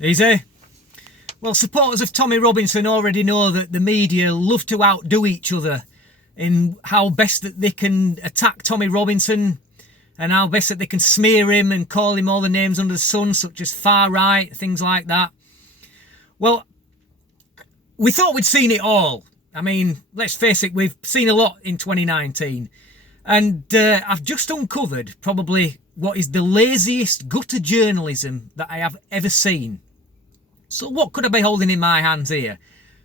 Easy. Well, supporters of Tommy Robinson already know that the media love to outdo each other in how best that they can attack Tommy Robinson and how best that they can smear him and call him all the names under the sun, such as far right, things like that. Well, we thought we'd seen it all. I mean, let's face it, we've seen a lot in 2019. And I've just uncovered probably what is the laziest gutter journalism that I have ever seen. So what could I be holding in my hands here?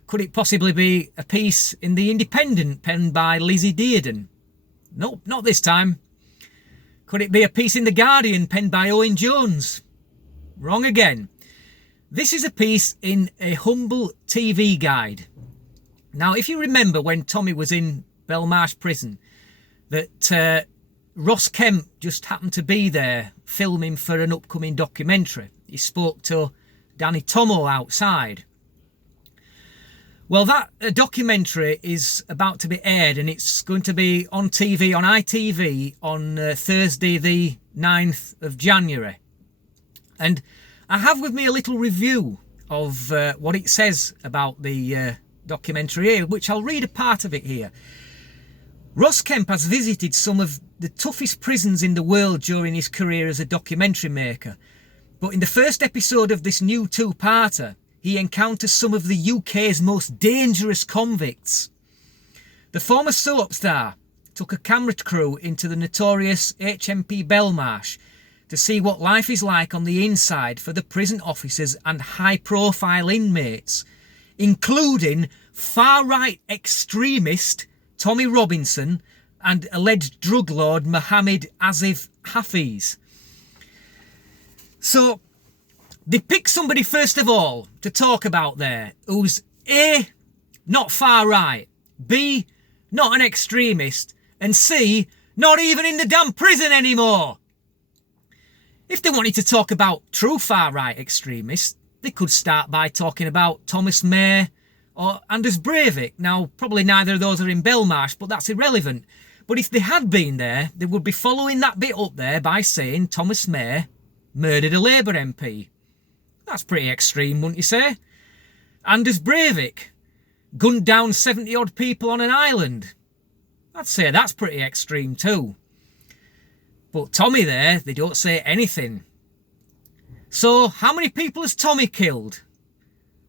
Could it possibly be a piece in The Independent penned by Lizzie Dearden? Nope, not this time. Could it be a piece in The Guardian penned by Owen Jones? Wrong again. This is a piece in a humble TV guide. Now, if you remember when Tommy was in Belmarsh prison, that Ross Kemp just happened to be there filming for an upcoming documentary. He spoke to Danny Tomo outside. Well, that documentary is about to be aired, and it's going to be on TV, on ITV, on Thursday the 9th of January. And I have with me a little review of what it says about the documentary here, which I'll read a part of it here. Ross Kemp has visited some of the toughest prisons in the world during his career as a documentary maker. But in the first episode of this new two-parter, he encounters some of the UK's most dangerous convicts. The former soap star took a camera crew into the notorious HMP Belmarsh to see what life is like on the inside for the prison officers and high-profile inmates, including far-right extremist Tommy Robinson and alleged drug lord Mohammed Asif Hafiz. So, they pick somebody first of all to talk about there who's A, not far right, B, not an extremist, and C, not even in the damn prison anymore. If they wanted to talk about true far right extremists, they could start by talking about Thomas May or Anders Breivik. Now, probably neither of those are in Belmarsh, but that's irrelevant. But if they had been there, they would be following that bit up there by saying Thomas May murdered a Labour MP. That's pretty extreme, wouldn't you say? Anders Breivik gunned down 70-odd people on an island. I'd say that's pretty extreme too. But Tommy there, they don't say anything. So, how many people has Tommy killed?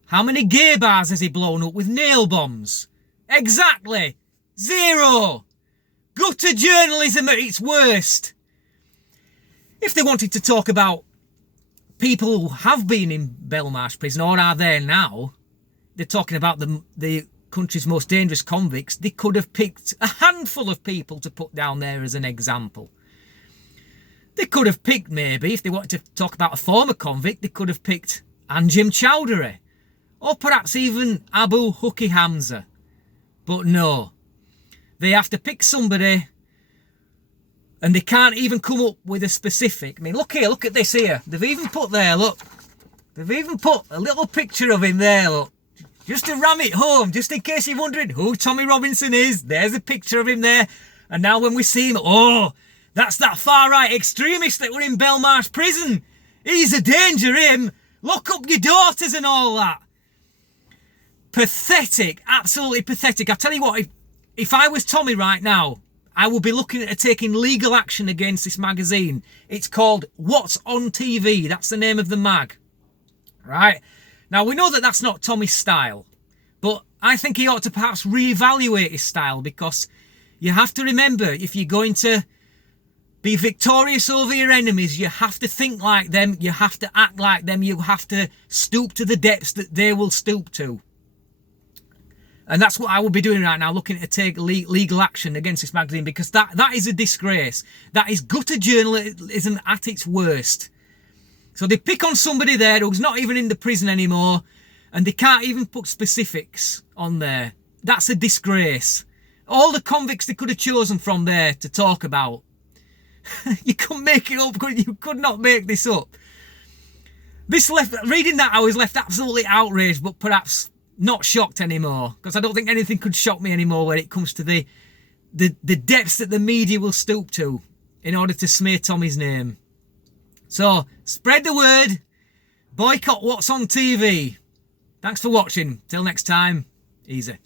How many gay bars has he blown up with nail bombs? Exactly! 0! Gutter journalism at its worst. If they wanted to talk about people who have been in Belmarsh prison or are there now, they're talking about the country's most dangerous convicts, they could have picked a handful of people to put down there as an example. They could have picked, maybe, if they wanted to talk about a former convict, they could have picked Anjem Chowdhury, or perhaps even Abu Huki Hamza. But no, they have to pick somebody, and they can't even come up with a specific. I mean, look here, look at this here. They've even put there, look. They've even put a little picture of him there, look. Just to ram it home, just in case you're wondering who Tommy Robinson is. There's a picture of him there. And now when we see him, oh, that's that far-right extremist that were in Belmarsh prison. He's a danger, him. Lock up your daughters and all that. Pathetic, absolutely pathetic. I tell you what, if I was Tommy right now, I would be looking at taking legal action against this magazine. It's called What's on TV. That's the name of the mag. Right? Now, we know that that's not Tommy's style, but I think he ought to perhaps reevaluate his style, because you have to remember, if you're going to be victorious over your enemies, you have to think like them, you have to act like them, you have to stoop to the depths that they will stoop to. And that's what I will be doing right now, looking to take legal action against this magazine, because that is a disgrace. That is gutter journalism at its worst. So they pick on somebody there who's not even in the prison anymore, and they can't even put specifics on there. That's a disgrace. All the convicts they could have chosen from there to talk about. You couldn't make it up. You could not make this up. Reading that, I was left absolutely outraged, but perhaps not shocked anymore, because I don't think anything could shock me anymore when it comes to the depths that the media will stoop to in order to smear Tommy's name. So, spread the word. Boycott what's on TV. Thanks for watching. Till next time, easy.